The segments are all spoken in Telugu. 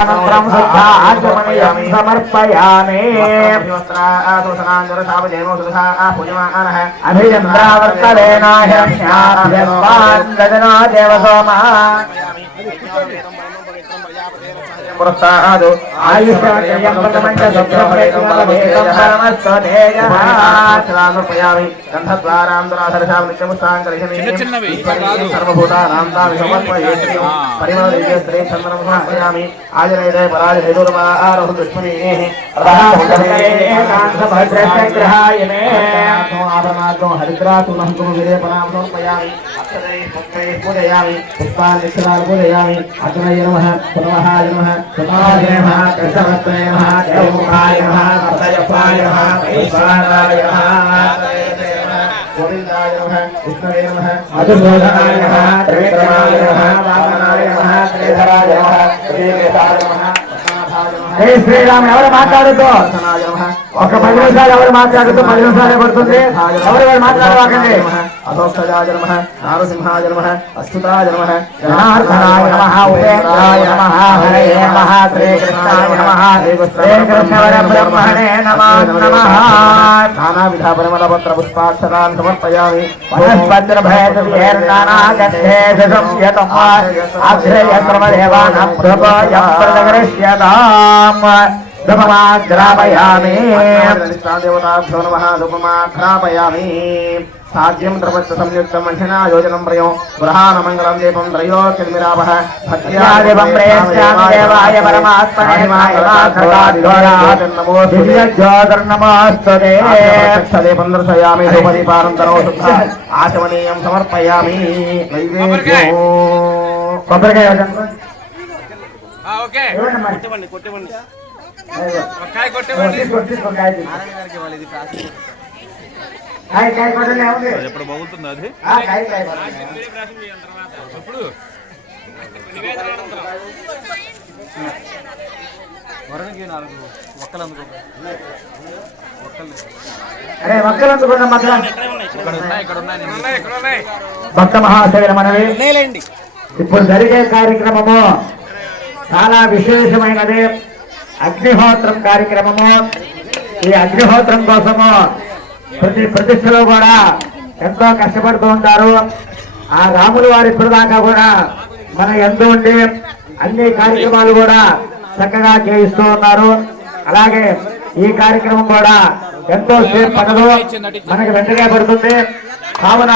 అనంతరం శుద్ధ ఆచమనీయం సమర్పయామి అభిచంద్రావర్తలేనాహిరణ్యాభ్యస్మాన్ గజనా దేవసోమ పురస్తాదు ఆయుష్యం పదమంచ సమర్పయామి గంధద్వారాంతరాధరశాం నిత్యముత్సాంకరిషమి చిన్న చిన్నవి. సర్వభూతానాంతామి పరాజ హేతుర్వారహు దుష్మణి ఆభరణార్థం హరిద్రాతులం కురు విలేపనాం సమర్పయామి అక్షతై పూజయామి పుష్పాన్ని పూజయామి కృష్ణవత్రే నమః దేవముఖాయ నమః వర్ధయపాయ నమః వైశ్వానాయ నమః గోవిందాయ నమః శ్రీరామ్ ఎవరు మాట్లాడుతూ? ఒక పది నిమిషాలు ఎవరు మాట్లాడుతూ? పది నిమిషాలే పడుతుంది. ఎవరు మాట్లాడవాకండి? అధోక్షజాయ నమః నారసింహాయ నమః అచ్యుతాయ నమః జనార్దనాయ నమః ఉపేంద్రాయ నమః హరయే నమః శ్రీకృష్ణాయ నమః శ్రీకృష్ణవర బ్రహ్మణే నమో నమః నానావిధ పరిమళపత్ర పుష్పాక్షరాన్ని సమర్పయామి వనస్పతిర్భేదవిహేర్నానాగంధేషు సంయతం అగ్రయక్రమదేవానాం ప్రభోయం ప్రదగరిష్యతాం ధృమమాగ్రాపయామి దేవతాభ్యో నమః ధూపమాఘ్రాపయామి సాధ్యం ద్రవత్వ సంయుక్తం మహినా యోజనం ప్రయో. గృహాన మంగళం దీపం పరమాత్మనే దివ్యజ్యోతిర్నమోస్తుతే దీపం దర్శయామి ధూపదీపానంతరో ఆచమనీయం సమర్పయామి కొబ్బరికాయ ఓకే ఇవ్వండి మరి. ఎప్పుడు బాగుంటుంది అది ఆ, కాయ, కాయ కొట్టండి. ఇప్పుడు అరే ఒక్కలు అందుకోండి మాత్రం ఇక్కడ ఉన్నాయి ఇక్కడ ఉన్నాయి ఇక్కడ ఉన్నాయి భక్త మహాశైల మనవి ఇప్పుడు జరిగే కార్యక్రమము చాలా విశేషమైనది అగ్నిహోత్రం కార్యక్రమము. ఈ అగ్నిహోత్రం కోసము ప్రతి ప్రతిష్టలో కూడా ఎంతో కష్టపడుతూ ఉంటారు. ఆ రాములు వారి ఇప్పుడు కూడా మన ఎందు ఉండి అన్ని కార్యక్రమాలు కూడా చక్కగా చేయిస్తూ ఉన్నారు. అలాగే ఈ కార్యక్రమం కూడా ఎంతో సేపు పడదు. మనకి వెంటనే పడుతుంది. కావున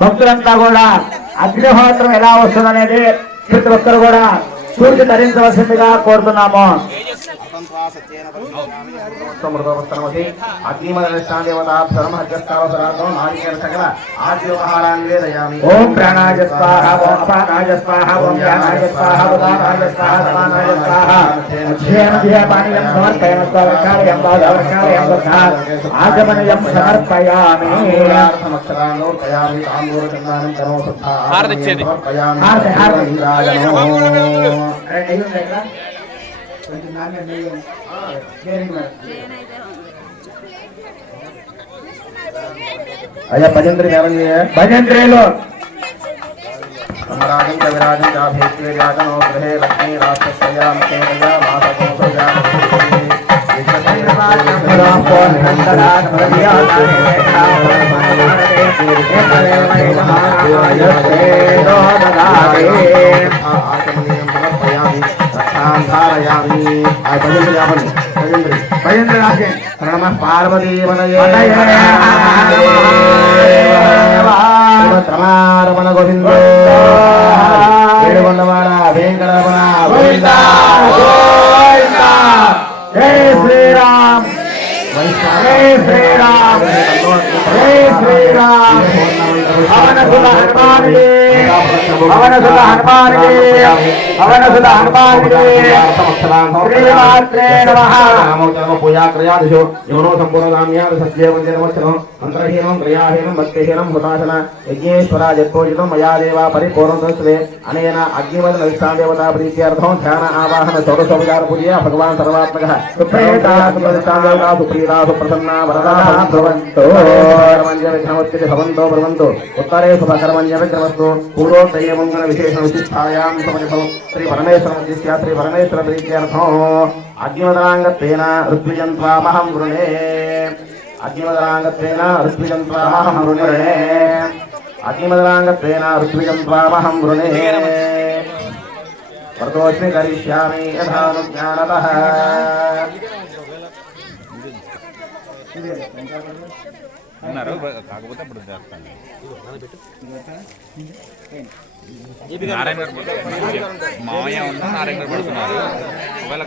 భక్తులంతా కూడా అగ్నిహోత్రం ఎలా వస్తుందనేది ప్రతి ఒక్కరు కూడా స్ఫూర్తి ధరించవలసిందిగా కోరుతున్నాము. సమృతమస్తమసి అగ్నిమదనిష్టాదేవతాభ్యర్మహత్యస్థావసరార్థం నారికేల సకల ఆద్యోపహారాన్ని వేదయామి ఓం ప్రాణాయ స్వాహ ఓం అపానాయ స్వాహ ఓం జ్ఞానాయ స్వాహ ఉదానాయ స్వాహ సమానాయ స్వాహ అధ్యయన ధ్యేయపానీయం సమర్పయామి స్వావర్కాలయం బాధవర్కాలయం దుర్గాత్ ఆగమనయం సమర్పయామి. సమక్షరాన్ని తాంబూలచందానం కరో శుద్ధ హారతి. హారతి, హారతి. కొంచెం నాన్న నెయ్యి ఉంది. దేనికి మరి? అయ్యా భజంత్రి దేవయ్య భజంత్రేలు సమరాజం చ విరాజం చాభేత్వే వ్యాజనో గృహే లక్ష్మీ రాక్షసయా ముఖేనయా మాసకోసయా ఆచమనీయం సమర్పయామి రక్షాం ధారయామి. ఆ భజంత్రి యావని భజంత్రి భజంత్రి రాజే నమ. పార్వతీవనయే రమారమణ గోవింద. వెంకటరమణ గోవింద. జై శ్రీరామ్. జై శ్రీరామ్. జై శ్రీరామ్. పవన సుత హనుమానికి పవన సుత హనుమానికి పవన సుత హనుమానికి శ్రీమాత్రే నమః పూజాక్రయాదిషు యోనో సంపూర్ణగామ్యాది సత్యేవంచనవచనం మంత్రహీనం క్రియాహీనం భక్తిహీనం హుతాశన యజ్ఞేశ్వర జత్పోజితం మయా దేవా పరిపూర్ణం దృష్టి అనేన అగ్నివద నవిష్టాం దేవతా ప్రీత్యర్థం ధ్యాన ఆవాహన షోడశోపచార పూజయ భగవాన్ సర్వాత్మక సుప్రీతా సుప్రతిష్టాం వరదా భవంతో కర్మణ్య భవంతో ఉత్తరే శుభకర్మణ్య విక్రమస్తు పూర్వోత్తయ మంగళ విశేష విశిష్టాయాం సమనిభవం శ్రీ పరమేశ్వర ఉద్దిశ్య శ్రీ పరమేశ్వర ప్రీత్యర్థం అగ్నిమదనాంగత్వేన ఋత్విజంత్వామహం వృణే అగ్నిమదనాంగత్వేన ఋత్విజంత్వామహం వృణే అగ్నిమదనాంగత్వేన ఋత్విజంత్వామహం వృణే వరదోష్మి కరిష్యామి యథానుజ్ఞానతః అన్నారు కాకపోతే అప్పుడు చేస్తాను నారాయణ గారు మామయ్య ఉన్న నారాయణ గారు పడుతున్నారు ఒకవేళ